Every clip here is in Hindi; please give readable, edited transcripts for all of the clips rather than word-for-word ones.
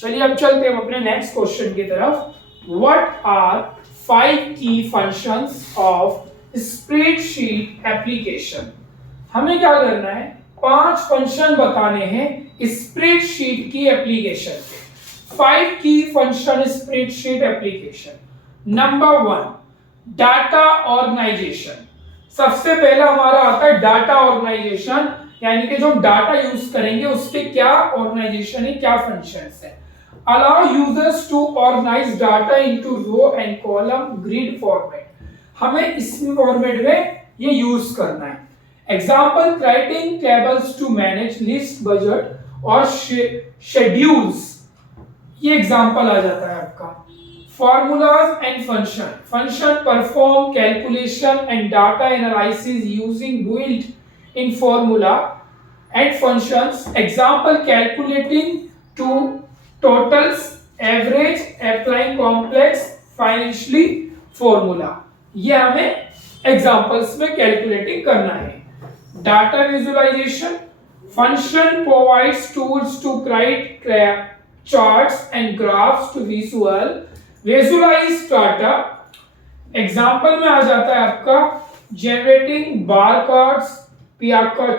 चलिए अब चलते हैं अपने नेक्स्ट क्वेश्चन की तरफ। व्हाट आर 5 की फंक्शंस ऑफ स्प्रेडशीट एप्लीकेशन। हमें क्या करना है, 5 फंक्शन बताने हैं स्प्रेडशीट की एप्लीकेशन के। 5 की function spreadsheet application. Number 1, data organisation. सबसे पहला हमारा आता है डाटा ऑर्गेनाइजेशन, यानी कि जो डाटा यूज करेंगे उसके क्या ऑर्गेनाइजेशन है, क्या फंक्शंस है। Allow users to organise data into row and column grid format. हमें इस फॉर्मेट में ये यूज करना है। Example, creating tables to manage list, budget और शेड्यूल्स। ये एग्जाम्पल आ जाता है आपका। Formulas and function. Function perform calculation and data analysis using built in formula and functions. Example, calculating to totals, average, applying complex financially formula. ये हमें एग्जाम्पल्स में कैलकुलेटिंग करना है। Data visualisation. Function provides tools to create charts and graphs to visualize data. Example में आ जाता है आपका जनरेटिंग बार कार्ड्स,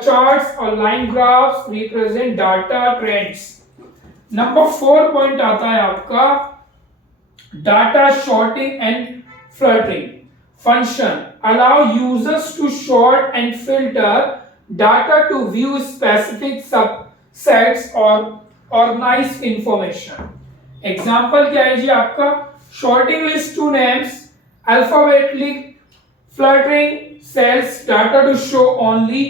charts और line graphs represent data trends. Number 4 point आता है आपका data sorting and filtering. Function allow users to sort and filter data to view specific subsets और ऑर्गेनाइज इंफॉर्मेशन। एग्जाम्पल क्या है जी आपका, sorting list to names, alphabetically, filtering cells data to show only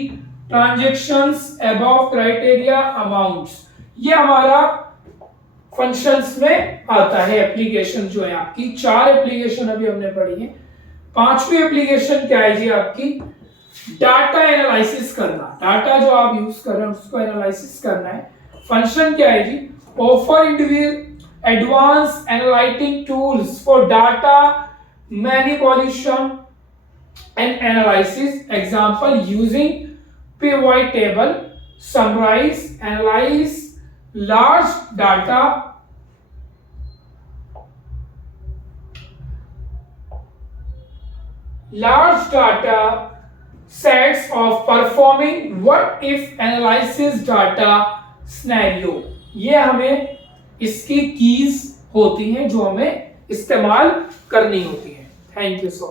transactions above criteria amounts। ये हमारा फंक्शंस में आता है। एप्लीकेशन जो है आपकी 4 एप्लीकेशन अभी हमने पढ़ी है। 5वीं एप्लीकेशन क्या है जी आपकी, डाटा एनालिसिस करना। डाटा जो आप यूज कर रहे हैं उसको एनालिसिस करना है। फंक्शन क्या है जी, offer advance analytic tools for data manipulation and analysis. Example, using pivot table, summarize, analyze large data sets of performing what if analysis data scenario। ये हमें इसकी कीज होती हैं जो हमें इस्तेमाल करनी होती है। Thank you so much.